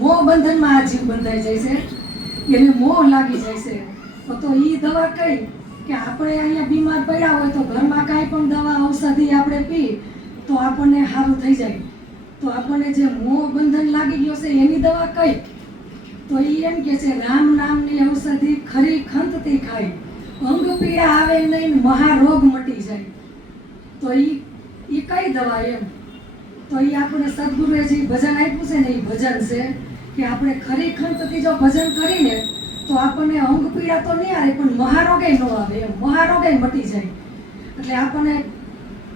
મોહ બંધનમાં આ જીવ બંધાઈ જાય છે, એને મોહ લાગી જાય છે. તો એ દવા કઈ કે આપણે અહીંયા બીમાર પડ્યા હોય તો ઘરમાં કાંઈ પણ દવા ઔષધિ આપણે પી તો આપણને સારું થઈ જાય. તો આપણને જે મોહ બંધન લાગી ગયો છે એની દવા કઈ? તો એ એમ કે છે રામ નામની ઔષધિ ખરી ખંતથી ખાય, અંગ પીડા આવે નહીં, મહારોગ મટી જાય. તો એ કઈ દવા એમ? તો એ આપણે સદગુરુએ જે ભજન આપ્યું છે ને એ ભજન છે કે આપણે ખરી ખંતથી જો ભજન કરીને તો આપણને અંગ પીડા તો નહીં આવે પણ મહારોગે ન આવે, એમ મહારોગે મટી જાય. એટલે આપણને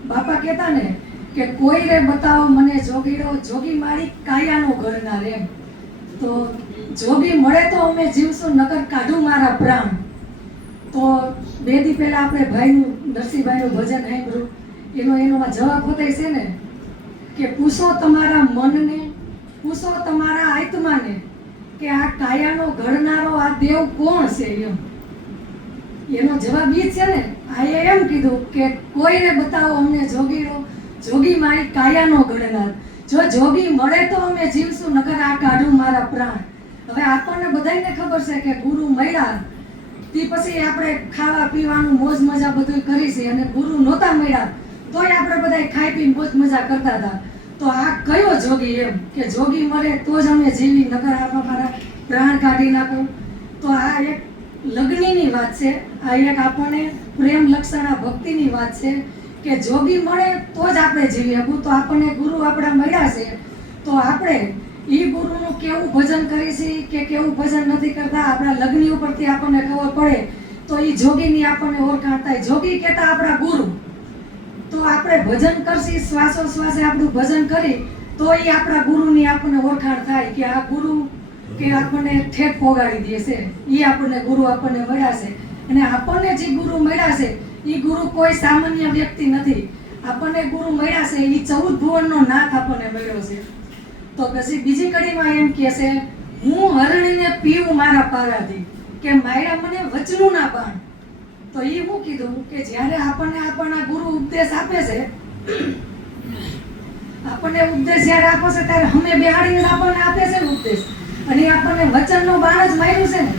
બાપા કહેતા ને કે કોઈ રે બતાવો મને જોગીડો, જોગી મારી કાયાનો ઘરનાર. એમ તો જોગી મળે તો અમે જીવશું, નકર કાઢું મારા પ્રાણ. તો 2 દી પહેલા આપણે ભાઈનું નરસિંહભાઈનું ભજન સાંભળ્યું, એનો જવાબ હોતે છે ને કે પૂછો તમારા મનને, પૂછો તમારા આત્માને કે આ કાયાનો ઘડનારો આ દેવ કોણ છે. એનો જવાબ ઈ છે ને. આ એમ કીધું કે કોઈને બતાવો અમને જોગીડો, જોગી મારી કાયાનો ઘડનાર. જો જોગી મળે તો અમે જીવશું, નકર આ કાઢું મારા પ્રાણ. હવે આપણને બધાને ખબર છે કે ગુરુ મળ્યા તે પછી આપણે ખાવા પીવાનું મોજ મજા બધું કરી છે, અને ગુરુ નહોતા મળ્યા તોય આપણે બધા ખાઈ પીને મોજ મજા કરતા હતા. તો આ કયો જોગી? એમ કે જોગી મળે તો જ અમે જીવી, નકર આપણે મારા પ્રાણ કાઢી નાખું. તો આ એક લગ્નની વાત છે, આ એક આપણને પ્રેમ લક્ષણા ભક્તિની વાત છે કે જોગી મળે તો જ આપણે જીવી શકું. તો આપણને ગુરુ આપણા મળ્યા છે તો આપણે એ ગુરુનું કેવું ભજન કરીશી કે કેવું ભજન નથી કરતા, આપણા લગ્ન ઉપરથી આપણને ખબર પડે. તો એ જોગીની આપણને ઓળખાણ થાય. જોગી કહેતા આપણા ગુરુ. તો આપણે ભજન કરશી, શ્વાસોશ્વાસે આપણું ભજન કરી તો એ આપણા ગુરુની આપણને ઓળખાણ થાય કે આ ગુરુ કે આપણને ઠેક પોગાડી દે છે, એ આપણને ગુરુ આપણને મળ્યા છે. અને આપણને જે ગુરુ મળ્યા છે એ ગુરુ કોઈ સામાન્ય વ્યક્તિ નથી. આપણને ગુરુ મળ્યા છે એ 14 ભુવનનો નાથ આપણને મળ્યો છે. તો પછી બીજી કડીમાં એમ કહે છે હું હરણીને પીવું મારા પારાથી, કે માયરા મને વચનું ના બાણ. તો એ શું કીધું કે જ્યારે આપણને આપણા ગુરુ ઉપદેશ આપે છે, આપણને ઉપદેશ જ્યારે આપે છે ત્યારે અમે બેહાડીને આપણને આપે છે ને ઉપદેશ, અને આપણને વચનનો બાણ જ માર્યું છે ને,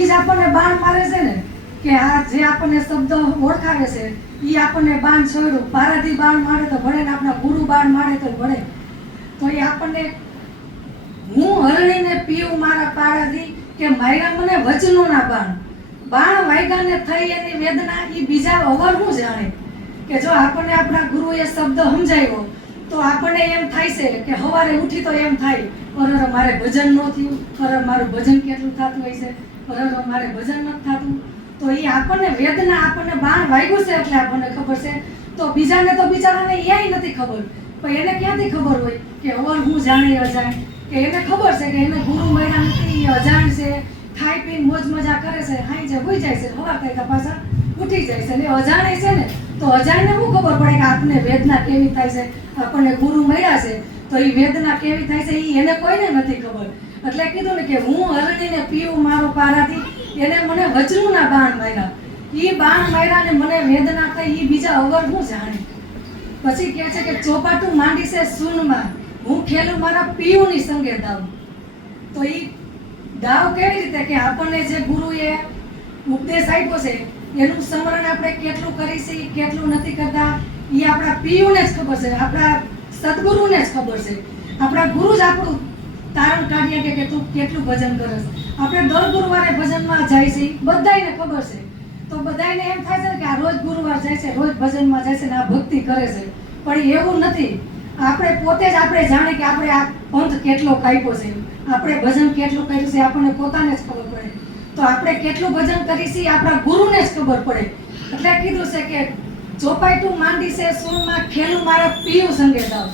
એ જ આપણને બાણ મારે છે ને કે આ જે આપણને શબ્દ ઓળખાવે છે એ આપણને બાણ છોડ્યું. પારાથી બાણ મારે તો ભળે ને આપણા ગુરુ બાણ મારે તો ભળે. તો એ આપણને હું હરણીને પીવું મારા પારાથી, કે માર્યા મને વચનો ના બાણ. બાણ વાગ્યાને થઈ એની વેદના એ બીજા અવર હું જાણે. કે જો આપણને આપણા ગુરુએ શબ્દ સમજાવ્યો તો આપણને એમ થાય છે કે સવારે ઉઠી તો એમ થાય અરે મારે ભજન ન થયું, અરે મારું ભજન કેટલું થતું હોય છે, અરે મારે ભજન નથી થતું. તો એ આપણને વેદના, આપણને બાણ વાગ્યું છે એટલે આપણને ખબર છે. તો બીજાને તો બિચારાને એ નથી ખબર, પણ એને ક્યાંથી ખબર હોય કે અવર હું જાણે અજાણ. કે એને ખબર છે કે એને ગુરુ મળ્યા નથી, એ અજાણ છે, ખાઈ પીને મોજ મજા કરે છે, હાઈ જે હોઈ જાય છે, સવાર થાય પાછા ઉઠી જાય છે. ને અજાણે છે ને તો અજાણને શું ખબર પડે કે આપણને વેદના કેવી થાય છે, આપણને ગુરુ મળ્યા છે તો એ વેદના કેવી થાય છે એ એને કોઈને નથી ખબર. એટલે કીધું ને કે હું હરણીને પીવું મારો પારાથી, એને મને વચનુંના બાણ માર્યા. એ બાણ માર્યા ને મને વેદના થઈ, એ બીજા અવર હું જાણે. પછી કહે છે કે ચોપાટું માંડી છે સૂનમાં, હું ખેલું મારા પીયુની સંગે દાવ. તો એ દાવ કેવી રીતે કે આપણને જે ગુરુએ ઉપદેશ આપ્યો છે એનું સ્મરણ આપણે કેટલું કરીશી, કેટલું નથી કરતા એ આપણા પીયુને જ ખબર છે, આપણા સદગુરુને જ ખબર છે. આપણા ગુરુ જ આપણું તારણ કાઢીએ કે તું કેટલું ભજન કરસ. આપણે દર ગુરુવારે ભજનમાં જાય છે, બધાને ખબર છે. તો બધાને એમ થાય છે કે આ રોજ ગુરુવાર જાય છે, રોજ ભજનમાં જાય છે ને આ ભક્તિ કરે છે, પણ એવું નથી. આપણે પોતે જ આપણે જાણે કે આપણે આ પંથ કેટલો કાપ્યો છે, આપણે ભજન કેટલું કર્યું છે, આપણને પોતાને જ ખબર પડે. તો આપણે કેટલું ભજન કરીશી આપણા ગુરુને જ ખબર પડે. એટલે કીધું છે કે ચોપાટું માંડી છે સૂરમાં, ખેલું મારા પીયુ સંગે દાવ.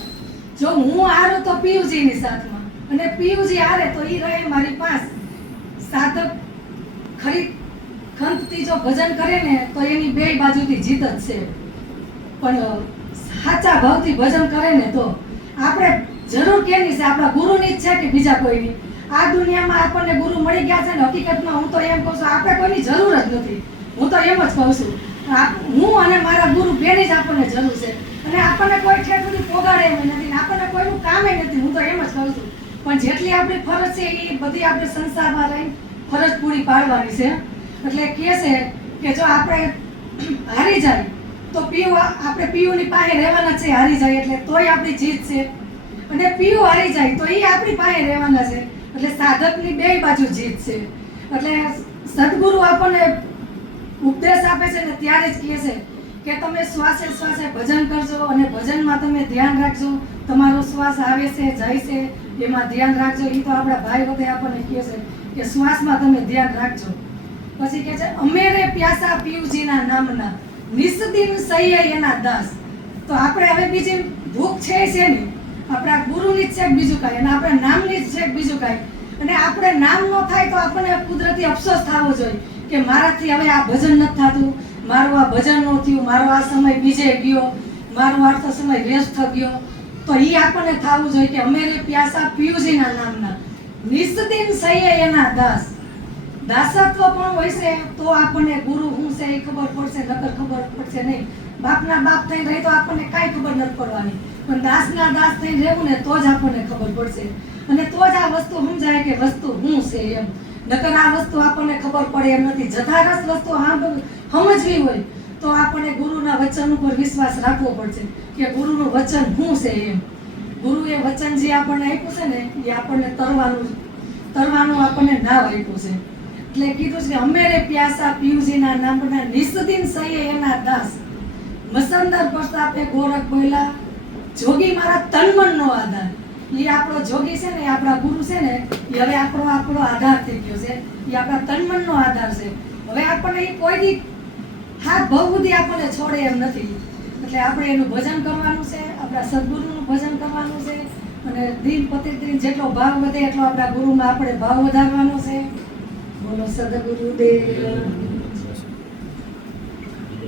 જો હું હારું તો પીયુજીની સાથમાં, અને પીયુજી હારે તો ઈ રહે મારી પાસ. સાધક ખરી ખંતથી જો ભજન કરે ને તો એની બે બાજુથી જીત જ છે, પણ સાચા ભાવથી ભજન કરે ને તો આપણે જરૂર કેની છે, આપણા ગુરુની જ છે કે બીજા કોઈની. આ દુનિયામાં આપણને ગુરુ મળી ગયા છે ને, હકીકતમાં હું તો એમ કહું છું આપણે કોઈની જરૂર જ નથી. હું તો એમ જ કહું છું હું અને મારા ગુરુ બેની જ આપણને જરૂર છે, અને આપણને કોઈ ઠેર સુધી પોગાડે એમ નથી, આપણને કોઈનું કામે નથી. હું તો એમ જ કહું છું, પણ જેટલી આપણી ફરજ છે એ બધી આપણે સંસારમાં રહી ફરજ પૂરી પાડવાની છે. એટલે કહે છે કે જો આપણે હારી જાય તો આપણે પીયુની પાસે રહેવાના છે, હારી જાય એટલે તોય આપણી જીત છે, અને પીયુ હારી જાય તો એ આપણી પાસે રહેવાના છે, એટલે સાધકની બે બાજુ જીત છે. એટલે સદગુરુ આપણને ઉપદેશ આપે છે ને ત્યારે જ કહે છે કે તમે શ્વાસે શ્વાસે ભજન કરજો, અને ભજનમાં તમે ધ્યાન રાખજો, તમારો શ્વાસ આવે છે જાય છે એમાં ધ્યાન રાખજો. એ તો આપણા ભાઈ બધે આપણને કહે છે કે શ્વાસમાં તમે ધ્યાન રાખજો. પછી કહે છે અમેરે પ્યાસા પીયુજીના નામના, નિસ્દિન સૈયે એના દાસ. તો આપણે હવે બીજી ભૂખ છે ને આપણા ગુરુની જ છે બીજું કાંઈ, અને આપણા નામની જ છે બીજું કાંઈ. અને આપણે નામ ન થાય તો આપણને કુદરતી અફસોસ થવો જોઈએ કે મારાથી હવે આ ભજન નથી થતું, મારું આ ભજન ન થયું, મારો આ સમય બીજે ગયો, મારો આટલો સમય વ્યસ્ત ગયો. તો એ આપણને થવું જોઈએ કે અમેરે પ્યાસા પીયુજીના નામના, નિસ્દિન સૈયે એના દાસ. દાસત્વ પણ હોય છે તો આપણને ગુરુ શું છે એ ખબર પડશે, નકર ખબર પડશે નહીં. બાપના બાપ થઈને રહી તો આપણને કાંઈ ખબર નથી પડવાની, પણ દાસના દાસ થઈને રહેવું ને તો જ આપણને ખબર પડશે, અને તો જ આ વસ્તુ સમજાય કે વસ્તુ શું છે એમ. નકર આ વસ્તુ આપણને ખબર પડે એમ નથી. જથારસ વસ્તુ સમજવી હોય તો આપણને ગુરુના વચન ઉપર વિશ્વાસ રાખવો પડશે કે ગુરુનું વચન શું છે એમ. ગુરુએ વચન જે આપણને આપ્યું છે ને એ આપણને તરવાનું આપણને નામ આપ્યું છે. એટલે કીધું છે કે અમેરે પ્યાસા પીયુજીના નામના, નિસ્દિન સૈયે એના દાસ. મસંદર પ્રતાપે ગોરખ બોલ્યા, જોગી મારા તનમનનો આધાર. એ આપણો જોગી છે ને, આપણા ગુરુ છે ને, એ હવે આપણો આધાર થઈ ગયો છે. એ આપણા તનમનનો આધાર છે. હવે આપણને એ કોઈ દી હાથ ભવ સુધી આપણને છોડે એમ નથી. એટલે આપણે એનું ભજન કરવાનું છે, આપણા સદગુરુનું ભજન કરવાનું છે, અને દિન પ્રતિદિન જેટલો ભાવ વધે એટલો આપણા ગુરુમાં આપણે ભાવ વધારવાનો છે. બોલો સદગુરુદેવ.